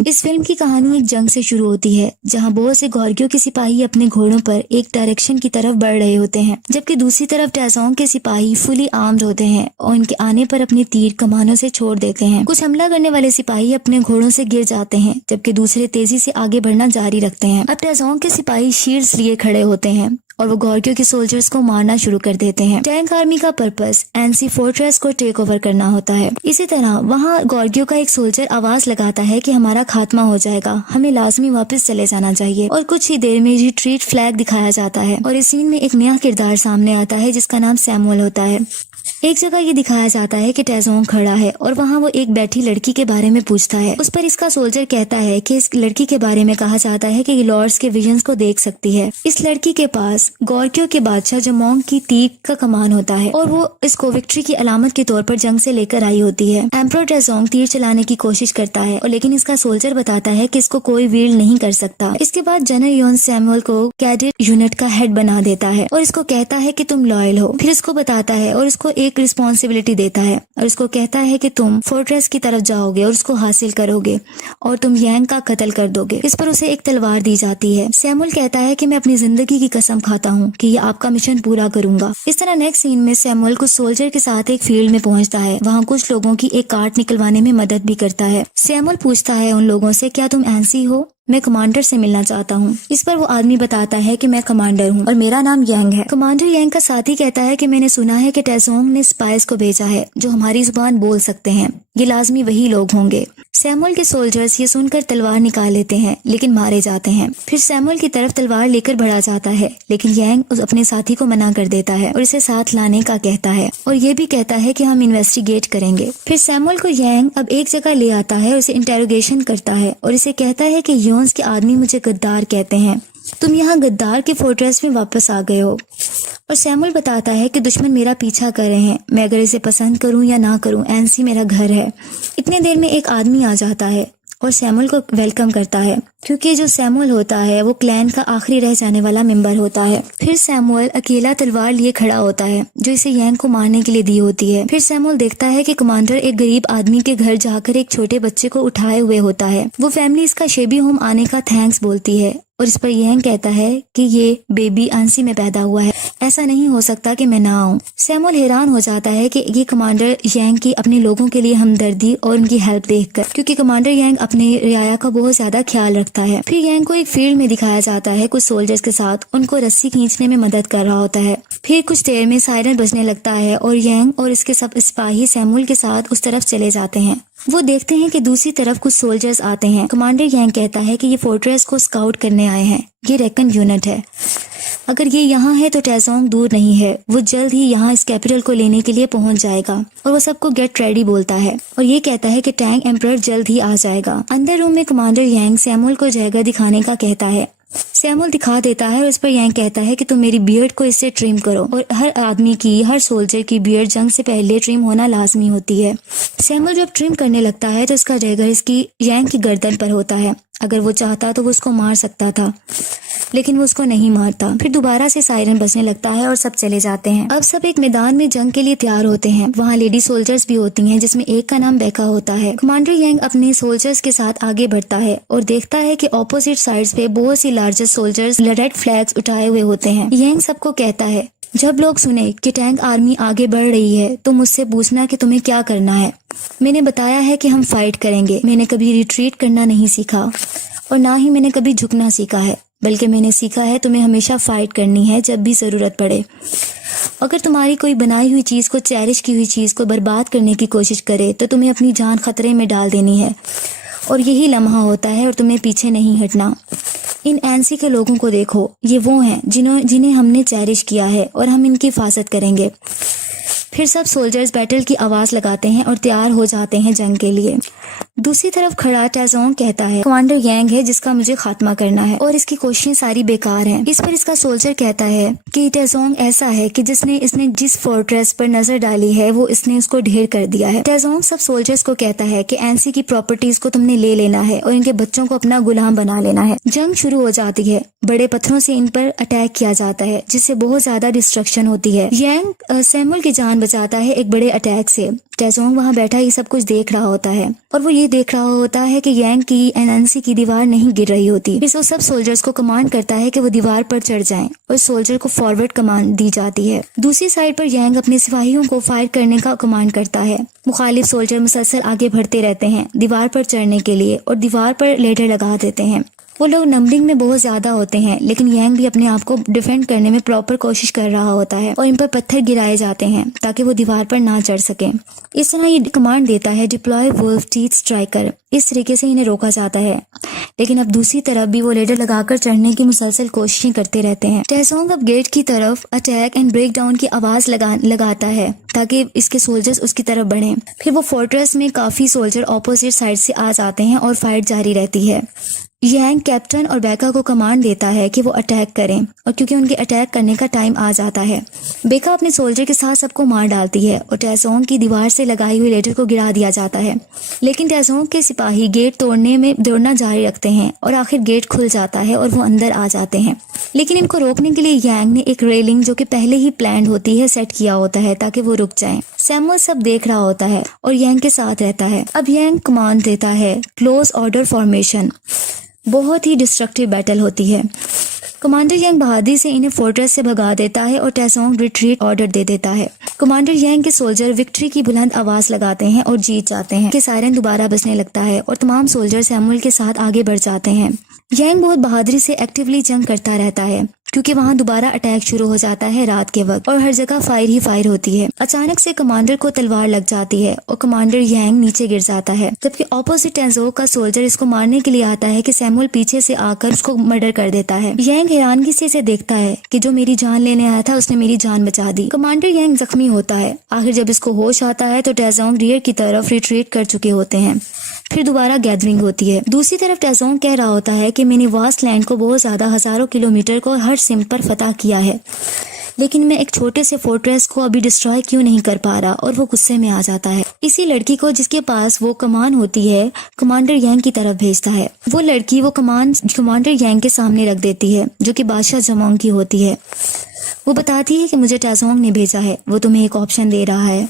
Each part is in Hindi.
थी। इस फिल्म की कहानी एक जंग से शुरू होती है जहाँ बहुत से गॉर्गियो के सिपाही अपने घोड़ों पर एक डायरेक्शन की तरफ बढ़ रहे होते हैं, जबकि दूसरी तरफ टैजोंग के सिपाही फुली आर्म्ड होते हैं और उनके आने पर अपने तीर कमानों से छोड़ देते हैं। कुछ हमला करने वाले सिपाही अपने घोड़ों से गिर जाते हैं, जबकि दूसरे तेजी से आगे बढ़ना जारी रखते हैं। अब टैजोंग के सिपाही शील्ड्स लिए खड़े होते हैं और वो गॉर्गियो के सोल्जर्स को मारना शुरू कर देते हैं। टैंक आर्मी का पर्पस एनसी फोर्ट्रेस को टेक ओवर करना होता है। इसी तरह वहाँ गॉर्गियो का एक सोल्जर आवाज लगाता है कि हमारा खात्मा हो जाएगा, हमें लाजमी वापस चले जाना चाहिए। और कुछ ही देर में रिट्रीट फ्लैग दिखाया जाता है और इस सीन में एक नया किरदार सामने आता है जिसका नाम सैमुअल होता है। एक जगह ये दिखाया जाता है कि टैजोंग खड़ा है और वहाँ वो एक बैठी लड़की के बारे में पूछता है। उस पर इसका सोल्जर कहता है कि इस लड़की के बारे में कहा जाता है कि ये लॉर्ड्स के विजन्स को देख सकती है। इस लड़की के पास गॉर्गियो के बादशाह जमोंग की तीर का कमान होता है और वो इसको विक्ट्री की अलामत के तौर पर जंग से लेकर आई होती है। एम्परर टैजोंग तीर चलाने की कोशिश करता है और लेकिन इसका सोल्जर बताता है कि इसको कोई वील्ड नहीं कर सकता। इसके बाद जनरल योन सैमुअल को कैडेट यूनिट का हेड बना देता है और इसको कहता है कि तुम लॉयल हो। फिर इसको बताता है और इसको एक रिस्पॉन्सिबिलिटी देता है और इसको कहता है कि तुम फोर्ट्रेस की तरफ जाओगे और उसको हासिल करोगे और तुम यांग का कत्ल कर दोगे। इस पर उसे एक तलवार दी जाती है। सैमुअल कहता है कि मैं अपनी जिंदगी की कसम खाता हूँ कि ये आपका मिशन पूरा करूंगा। इस तरह नेक्स्ट सीन में सैमुअल कुछ सोल्जर के साथ एक फील्ड में पहुंचता है। वहाँ कुछ लोगों की एक कार्ट निकलवाने में मदद भी करता है। सैमुअल पूछता है उन लोगों से, क्या तुम एनसी हो? मैं कमांडर से मिलना चाहता हूँ। इस पर वो आदमी बताता है कि मैं कमांडर हूँ और मेरा नाम यांग है। कमांडर यांग का साथी कहता है कि मैंने सुना है कि टैजोंग ने स्पाइस को भेजा है जो हमारी जुबान बोल सकते हैं। ये लाजमी वही लोग होंगे। सैमुअल के सोल्जर्स ये सुनकर तलवार निकाल लेते हैं लेकिन मारे जाते हैं। फिर सैमुअल की तरफ तलवार लेकर बढ़ा जाता है लेकिन यांग उस अपने साथी को मना कर देता है और इसे साथ लाने का कहता है और ये भी कहता है कि हम इन्वेस्टिगेट करेंगे। फिर सैमुअल को यांग अब एक जगह ले आता है और इसे इंटेरोगेशन करता है और इसे कहता है कि योन्स के आदमी मुझे गद्दार कहते हैं, तुम यहाँ गद्दार के फोर्ट्रेस में वापस आ गए हो। और सैमुअल बताता है कि दुश्मन मेरा पीछा कर रहे हैं, मैं अगर इसे पसंद करूं या ना करूं, एनसी मेरा घर है। इतने देर में एक आदमी आ जाता है और सैमुअल को वेलकम करता है क्योंकि जो सैमुअल होता है वो क्लैन का आखिरी रह जाने वाला मेंबर होता है। फिर सैमुअल अकेला तलवार लिए खड़ा होता है जो इसे यांग को मारने के लिए दी होती है। फिर सैमुअल देखता है कि कमांडर एक गरीब आदमी के घर जाकर एक छोटे बच्चे को उठाए हुए होता है। वो फैमिली इसका शेबी होम आने का थैंक्स बोलती है और इस पर यांग कहता है कि ये बेबी आंसी में पैदा हुआ है, ऐसा नहीं हो सकता कि मैं ना आऊं। सैमुअल हैरान हो जाता है कि ये कमांडर यांग की अपने लोगों के लिए हमदर्दी और उनकी हेल्प देखकर, क्योंकि कमांडर यांग अपने रियाया का बहुत ज्यादा ख्याल रखता है। फिर यांग को एक फील्ड में दिखाया जाता है कुछ सोल्जर्स के साथ उनको रस्सी खींचने में मदद कर रहा होता है। फिर कुछ देर में सायरन बजने लगता है और यांग और इसके सब सिपाही सैमुअल के साथ उस तरफ चले जाते हैं। वो देखते हैं कि दूसरी तरफ कुछ सोल्जर्स आते हैं। कमांडर यांग कहता है कि ये फोर्ट्रेस को स्काउट करने आए हैं, ये रेकन यूनिट है। अगर ये यहाँ है तो टैजोंग दूर नहीं है, वो जल्द ही यहाँ इस कैपिटल को लेने के लिए पहुँच जाएगा। और वो सबको गेट रेडी बोलता है और ये कहता है कि टैंक एम्परर जल्द ही आ जाएगा। अंदर रूम में कमांडर यांग सैमुअल को जगह दिखाने का कहता है। सैमुअल दिखा देता है और इस पर यांग कहता है कि तुम मेरी बियर्ड को इससे ट्रिम करो और हर आदमी की, हर सोल्जर की बियर्ड जंग से पहले ट्रिम होना लाजमी होती है। सैमुअल जब ट्रिम करने लगता है तो इसका डैगर इसकी यांग की गर्दन पर होता है। अगर वो चाहता तो वो उसको मार सकता था लेकिन वो उसको नहीं मारता। फिर दोबारा से सायरन बजने लगता है और सब चले जाते हैं। अब सब एक मैदान में जंग के लिए तैयार होते हैं। वहाँ लेडी सोल्जर्स भी होती हैं जिसमें एक का नाम बेका होता है। कमांडर यांग अपने सोल्जर्स के साथ आगे बढ़ता है और देखता है कि ऑपोजिट साइड्स पे बहुत सी लार्जेस्ट सोल्जर्स रेड फ्लैग्स उठाए हुए होते हैं। यांग सबको कहता है, जब लोग सुने कि टैंक आर्मी आगे बढ़ रही है तो मुझसे पूछना कि तुम्हें क्या करना है। मैंने बताया है कि हम फाइट करेंगे। मैंने कभी रिट्रीट करना नहीं सीखा और ना ही मैंने कभी झुकना सीखा है, बल्कि मैंने सीखा है तुम्हें हमेशा फाइट करनी है जब भी जरूरत पड़े। अगर तुम्हारी कोई बनाई हुई चीज को, चेरिश की हुई चीज को बर्बाद करने की कोशिश करे तो तुम्हें अपनी जान खतरे में डाल देनी है और यही लम्हा होता है और तुम्हें पीछे नहीं हटना। इन एनसी के लोगों को देखो, ये वो हैं जिन्हें हमने चेरिश किया है और हम इनकी हिफाजत करेंगे। फिर सब सोल्जर्स बैटल की आवाज लगाते हैं और तैयार हो जाते हैं जंग के लिए। दूसरी तरफ खड़ा टैजोंग कहता है, कमांडर यांग है जिसका मुझे खात्मा करना है और इसकी कोशिशें सारी बेकार हैं। इस पर इसका सोल्जर कहता है कि टैजोंग ऐसा है कि इसने जिस फोर्ट्रेस पर नजर डाली है वो इसने उसको ढेर कर दिया है। टैजोंग सब सोल्जर्स को कहता है कि एनसी की प्रॉपर्टीज को तुमने ले लेना है और इनके बच्चों को अपना गुलाम बना लेना है। जंग शुरू हो जाती है। बड़े पत्थरों से इन पर अटैक किया जाता है जिससे बहुत ज्यादा डिस्ट्रक्शन होती है। यांग सैमुअल की जान बचाता है एक बड़े अटैक से। टेजोंग वहाँ बैठा ये सब कुछ देख रहा होता है और वो ये देख रहा होता है कि यांग की एनएनसी की दीवार नहीं गिर रही होती। फिर वो सब सोल्जर्स को कमांड करता है कि वो दीवार पर चढ़ जाएं और सोल्जर को फॉरवर्ड कमांड दी जाती है। दूसरी साइड पर यांग अपने सिपाहियों को फायर करने का कमांड करता है। मुखालिफ सोल्जर मुसलसल आगे बढ़ते रहते हैं दीवार पर चढ़ने के लिए और दीवार पर लेडर लगा देते हैं। वो लोग नंबरिंग में बहुत ज्यादा होते हैं, लेकिन यांग भी अपने आप को डिफेंड करने में प्रॉपर कोशिश कर रहा होता है और इन पर पत्थर गिराए जाते हैं ताकि वो दीवार पर ना चढ़ सके। इस तरह ये कमांड देता है डिप्लॉय वुल्फ टीथ स्ट्राइकर। इस तरीके से इन्हें रोका जाता है, लेकिन अब दूसरी तरफ भी वो लेडर लगाकर चढ़ने की मुसलसल कोशिशें करते रहते हैं। टेजोंग अब गेट की तरफ अटैक एंड ब्रेक डाउन की आवाज लगाता है ताकि इसके सोल्जर्स उसकी तरफ बढ़ें। फिर वो फोर्ट्रेस में काफी सोल्जर ऑपोजिट साइड से आ जाते हैं और फाइट जारी रहती है। यांग कैप्टन और बेका को कमांड देता है कि वो अटैक करें और क्योंकि उनके अटैक करने का टाइम आ जाता है, बेका अपने सोल्जर के साथ सबको मार डालती है और टेजोंग की दीवार से लगाई हुई लेडर को गिरा दिया जाता है। लेकिन टेजोंग के सिपाही गेट तोड़ने में दौड़ना जारी रखते हैं और आखिर गेट खुल जाता है और वो अंदर आ जाते हैं। लेकिन इनको रोकने के लिए यांग ने एक रेलिंग जो कि पहले ही प्लान होती है सेट किया होता है ताकि वो रुक जाएं। सैमुअल सब देख रहा होता है और यांग के साथ रहता है। अब यांग कमांड देता है क्लोज ऑर्डर फॉर्मेशन। बहुत ही डिस्ट्रक्टिव बैटल होती है। कमांडर यांग बहादुरी से इन्हें फोर्ट्रेस से भगा देता है और टेजोंग रिट्रीट ऑर्डर दे देता है। कमांडर यांग के सोल्जर विक्ट्री की बुलंद आवाज लगाते हैं और जीत जाते हैं कि सायरन दोबारा बजने लगता है और तमाम सोल्जर सैमुअल के साथ आगे बढ़ जाते हैं। यांग बहुत बहादुरी से एक्टिवली जंग करता रहता है क्योंकि वहाँ दोबारा अटैक शुरू हो जाता है रात के वक्त और हर जगह फायर ही फायर होती है। अचानक से कमांडर को तलवार लग जाती है और कमांडर यांग नीचे गिर जाता है, जबकि ऑपोजिट टेजोंग का सोल्जर इसको मारने के लिए आता है कि सैमुअल पीछे से आकर उसको मर्डर कर देता है। यांग हैरानगी से इसे देखता है कि जो मेरी जान लेने आया था उसने मेरी जान बचा दी। कमांडर यांग जख्मी होता है। आखिर जब इसको होश आता है तो टेजोंग रियर की तरफ रिट्रीट कर चुके होते हैं। फिर दोबारा गैदरिंग होती है। दूसरी तरफ टेजोंग कह रहा होता है कि मैंने वास्ट लैंड को बहुत ज्यादा हजारों किलोमीटर को हर सिम पर फतह किया है, लेकिन मैं एक छोटे से फोर्ट्रेस को अभी डिस्ट्रॉय क्यों नहीं कर पा रहा, और वो गुस्से में आ जाता है। इसी लड़की को जिसके पास वो कमान होती है कमांडर यांग की तरफ भेजता है। वो लड़की वो कमान कमांडर यांग के सामने रख देती है जो कि बादशाह जमोंग की होती है। वो बताती है कि मुझे टेजोंग ने भेजा है। वो तुम्हें एक ऑप्शन दे रहा है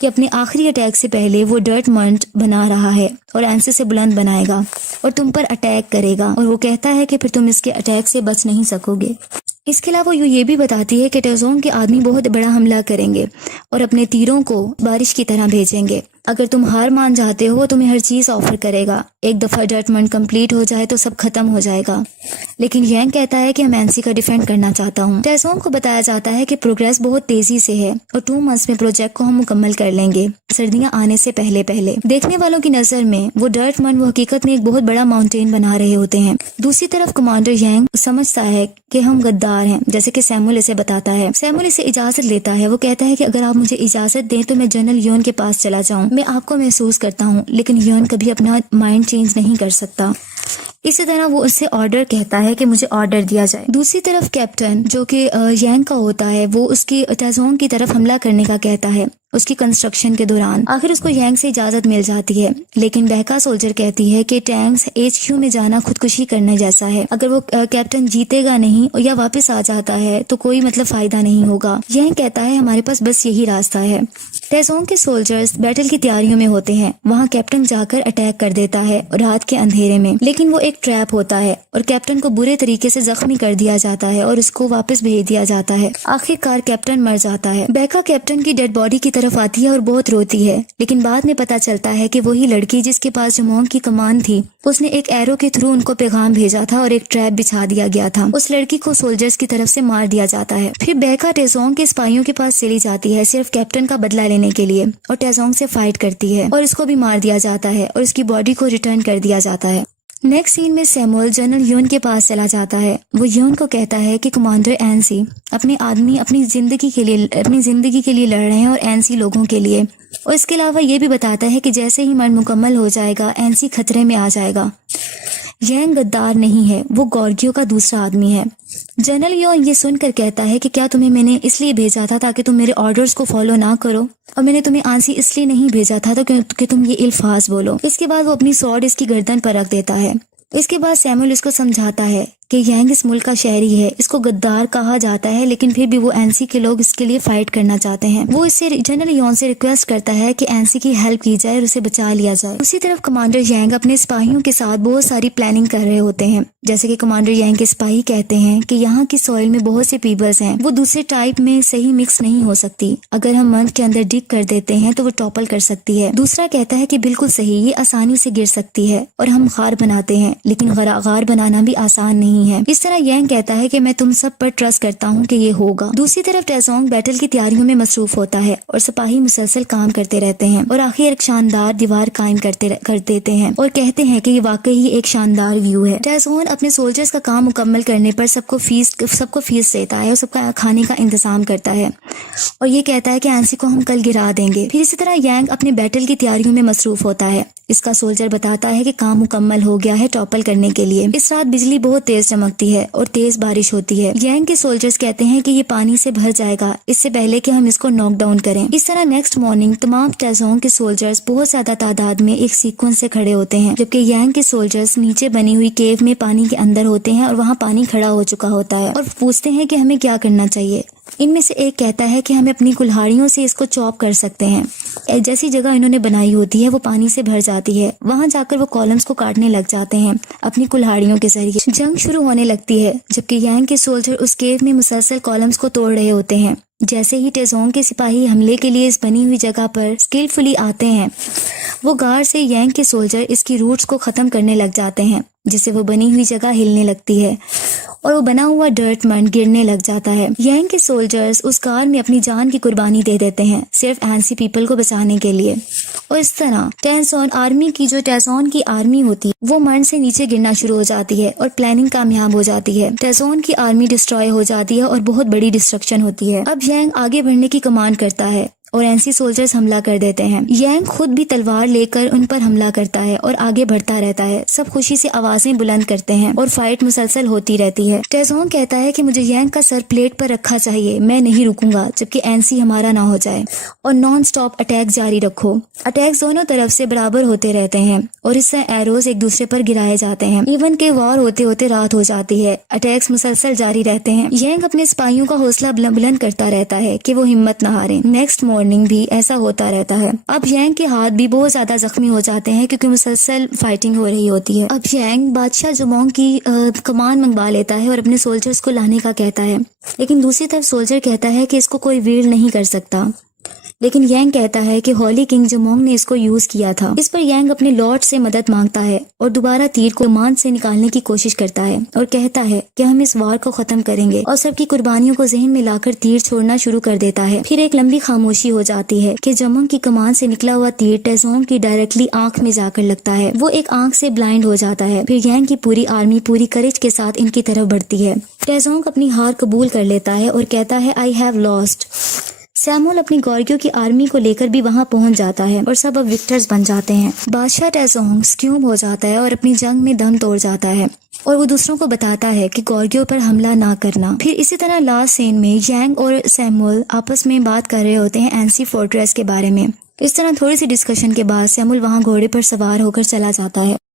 कि अपने आखिरी अटैक से पहले वो डर्ट मंट बना रहा है और एंसे से बुलंद बनाएगा और तुम पर अटैक करेगा, और वो कहता है कि फिर तुम इसके अटैक से बच नहीं सकोगे। इसके अलावा वो ये भी बताती है कि टेजोंग के आदमी बहुत बड़ा हमला करेंगे और अपने तीरों को बारिश की तरह भेजेंगे। अगर तुम हार मान जाते हो तुम्हें हर चीज ऑफर करेगा। एक दफा डर्टमंड कंप्लीट हो जाए तो सब खत्म हो जाएगा। लेकिन यांग कहता है कि मैं एनसी का डिफेंड करना चाहता हूँ। टेजोंग को बताया जाता है कि प्रोग्रेस बहुत तेजी से है और 2 मंथ्स में प्रोजेक्ट को हम मुकम्मल कर लेंगे, सर्दियां आने से पहले पहले। देखने वालों की नजर में वो डर्टमंड वो हकीकत में एक बहुत बड़ा माउंटेन बना रहे होते हैं। दूसरी तरफ कमांडर यांग समझता है कि हम गद्दार हैं, जैसे कि सैमुअल इसे बताता है। सैमुअल इसे इजाजत लेता है। वो कहता है कि अगर आप मुझे इजाजत दें तो मैं जनरल योन के पास चला जाऊं। मैं आपको महसूस करता हूँ, लेकिन योन कभी अपना माइंड चेंज नहीं कर सकता। इसी तरह वो उससे ऑर्डर कहता है कि मुझे ऑर्डर दिया जाए। दूसरी तरफ कैप्टन जो कि यांग का होता है वो उसकी टेजोंग की तरफ हमला करने का कहता है उसकी कंस्ट्रक्शन के दौरान। आखिर उसको यांग से इजाजत मिल जाती है, लेकिन बहका सोल्जर कहती है कि टैंक्स HQ में जाना खुदकुशी करने जैसा है। अगर वो कैप्टन जीतेगा नहीं या वापस आ जाता है तो कोई मतलब फायदा नहीं होगा। यांग कहता है हमारे पास बस यही रास्ता है। टेजोंग के सोल्जर्स बैटल की तैयारियों में होते हैं। वहाँ कैप्टन जाकर अटैक कर देता है रात के अंधेरे में, लेकिन वो एक ट्रैप होता है और कैप्टन को बुरे तरीके से जख्मी कर दिया जाता है और उसको वापस भेज दिया जाता है। आखिरकार कैप्टन मर जाता है। बहका कैप्टन की डेड बॉडी की तरफ आती है और बहुत रोती है, लेकिन बाद में पता चलता है कि वही लड़की जिसके पास जमोंग की कमान थी उसने एक एरो के थ्रू उनको पैगाम भेजा था और एक ट्रैप बिछा दिया गया था। उस लड़की को सोल्जर्स की तरफ से मार दिया जाता है। फिर बहका टेजोंग के सिपाहियों के पास चली जाती है सिर्फ कैप्टन का बदला लेने के लिए, और टेजोंग से फाइट करती है और इसको भी मार दिया जाता है और उसकी बॉडी को रिटर्न कर दिया जाता है। नेक्स्ट सीन में सैमुअल जनरल यून के पास चला जाता है। वो यून को कहता है कि कमांडर एनसी अपने आदमी अपनी जिंदगी के लिए लड़ रहे हैं और एनसी लोगों के लिए, और इसके अलावा ये भी बताता है कि जैसे ही मर्ड मुकम्मल हो जाएगा एनसी खतरे में आ जाएगा। यांग गद्दार नहीं है, वो गॉर्गियो का दूसरा आदमी है। जनरल योन ये सुनकर कहता है कि क्या तुम्हें मैंने इसलिए भेजा था ताकि तुम मेरे ऑर्डर्स को फॉलो ना करो, और मैंने तुम्हें आंसी इसलिए नहीं भेजा था तो कि तुम ये इल्फाज बोलो। इसके बाद वो अपनी स्वॉर्ड इसकी गर्दन पर रख देता है। इसके बाद सैमुअल उसको समझाता है कि यांग इस मुल्क का शहरी है, इसको गद्दार कहा जाता है, लेकिन फिर भी वो एनसी के लोग इसके लिए फाइट करना चाहते हैं। वो इससे जनरल यॉन से रिक्वेस्ट करता है कि एनसी की हेल्प की जाए और उसे बचा लिया जाए। उसी तरफ कमांडर यांग अपने सिपाहियों के साथ बहुत सारी प्लानिंग कर रहे होते हैं। जैसे कि कमांडर यांग के सिपाही कहते हैं कि यहाँ की सॉइल में बहुत से पीपल्स हैं, वो दूसरे टाइप में सही मिक्स नहीं हो सकती। अगर हम मंथ के अंदर डिग कर देते हैं तो वो टॉपल कर सकती है। दूसरा कहता है कि बिल्कुल सही, ये आसानी से गिर सकती है और हम गार बनाते हैं, लेकिन गार बनाना भी आसान नहीं है। इस तरह यांग कहता है कि मैं तुम सब पर ट्रस्ट करता हूँ कि ये होगा। दूसरी तरफ टेजोंग बैटल की तैयारियों में मसरूफ होता है और सिपाही मुसलसल काम करते रहते हैं और आखिर एक शानदार दीवार कायम कर देते हैं और कहते हैं कि ये वाकई ही एक शानदार व्यू है। टेजोंग अपने सोल्जर्स का काम मुकम्मल करने पर सबको फीस देता है और सबका खाने का इंतजाम करता है और ये कहता है कि एनसी को हम कल गिरा देंगे। फिर इसी तरह यांग अपने बैटल की तैयारियों में मसरूफ होता है। इसका सोल्जर बताता है कि काम मुकम्मल हो गया है टॉपल करने के लिए। इस रात बिजली बहुत तेज चमकती है और तेज बारिश होती है। यांग के सोल्जर्स कहते हैं कि ये पानी से भर जाएगा इससे पहले कि हम इसको नॉक डाउन करें। इस तरह नेक्स्ट मॉर्निंग तमाम टेजोंग के सोल्जर्स बहुत ज्यादा तादाद में एक सीक्वेंस से खड़े होते हैं, जबकि यांग के सोल्जर्स नीचे बनी हुई केव में पानी के अंदर होते हैं और वहाँ पानी खड़ा हो चुका होता है और पूछते हैं कि हमें क्या करना चाहिए। इनमें से एक कहता है कि हमें अपनी कुल्हाड़ियों से इसको चॉप कर सकते हैं। जैसी जगह इन्होंने बनाई होती है वो पानी से भर जाती है। वहां जाकर वो कॉलम्स को काटने लग जाते हैं अपनी कुल्हाड़ियों के जरिए। जंग शुरू होने लगती है जबकि यांग के सोल्जर उस केव में मुसलसल कॉलम्स को तोड़ रहे होते हैं। जैसे ही टेजोंग के सिपाही हमले के लिए इस बनी हुई जगह पर स्किलफुली आते हैं, वो गार से यांग के सोल्जर इसकी रूट्स को खत्म करने लग जाते हैं, जिससे वो बनी हुई जगह हिलने लगती है और वो बना हुआ डर्ट मंड गिरने लग जाता है। यांग के सोल्जर्स उस कार में अपनी जान की कुर्बानी दे देते हैं सिर्फ एनसी पीपल को बचाने के लिए और इस तरह टेजोंग आर्मी की जो टेजोंग की आर्मी होती है वो मंड से नीचे गिरना शुरू हो जाती है और प्लानिंग कामयाब हो जाती है। टेजोंग की आर्मी डिस्ट्रॉय हो जाती है और बहुत बड़ी डिस्ट्रक्शन होती है। अब यांग आगे बढ़ने की कमांड करता है और एनसी सोल्जर्स हमला कर देते हैं। यांग खुद भी तलवार लेकर उन पर हमला करता है और आगे बढ़ता रहता है। सब खुशी से आवाजें बुलंद करते हैं और फाइट मुसलसल होती रहती है। टेजोंग कहता है कि मुझे यांग का सर प्लेट पर रखा चाहिए, मैं नहीं रुकूंगा जबकि एनसी हमारा ना हो जाए और नॉन स्टॉप अटैक जारी रखो। अटैक्स दोनों तरफ से बराबर होते रहते हैं और इससे एरोज एक दूसरे पर गिराए जाते हैं। इवन के वॉर होते होते रात हो जाती है। अटैक्स मुसलसल जारी रहते हैं। यांग अपने सिपाहियों का हौसला बुलंद करता रहता है कि वो हिम्मत न हारे। नेक्स्ट मॉर्निंग भी ऐसा होता रहता है। अब यांग के हाथ भी बहुत ज्यादा जख्मी हो जाते हैं क्योंकि मुसलसल फाइटिंग हो रही होती है। अब यांग बादशाह जुमोंग की कमान मंगवा लेता है और अपने सोल्जर्स को लाने का कहता है, लेकिन दूसरी तरफ सोल्जर कहता है कि इसको कोई वील नहीं कर सकता। लेकिन यांग कहता है कि होली किंग जुमोंग ने इसको यूज किया था। इस पर यांग अपने लॉर्ड से मदद मांगता है और दोबारा तीर को कमान से निकालने की कोशिश करता है और कहता है कि हम इस वार को खत्म करेंगे और सबकी कुर्बानियों को जहन में लाकर तीर छोड़ना शुरू कर देता है। फिर एक लंबी खामोशी हो जाती है कि जुमोंग की कमान से निकला हुआ तीर टेजोंग की डायरेक्टली आंख में जाकर लगता है। वो एक आंख से ब्लाइंड हो जाता है। फिर यांग की पूरी आर्मी पूरी करेज के साथ इनकी तरफ बढ़ती है। टेजोंग अपनी हार कबूल कर लेता है और कहता है आई हैव लॉस्ट। सैमुअल अपनी गॉर्गियो की आर्मी को लेकर भी वहां पहुंच जाता है और सब अब विक्टर्स बन जाते हैं। बादशाह टेजोंग स्क्यूम हो जाता है और अपनी जंग में दम तोड़ जाता है और वो दूसरों को बताता है कि गॉर्गियो पर हमला ना करना। फिर इसी तरह लास्ट सीन में यांग और सैमुअल आपस में बात कर रहे होते हैं एनसी फोर्ट्रेस के बारे में। इस तरह थोड़ी सी डिस्कशन के बाद सैमुअल वहां घोड़े पर सवार होकर चला जाता है।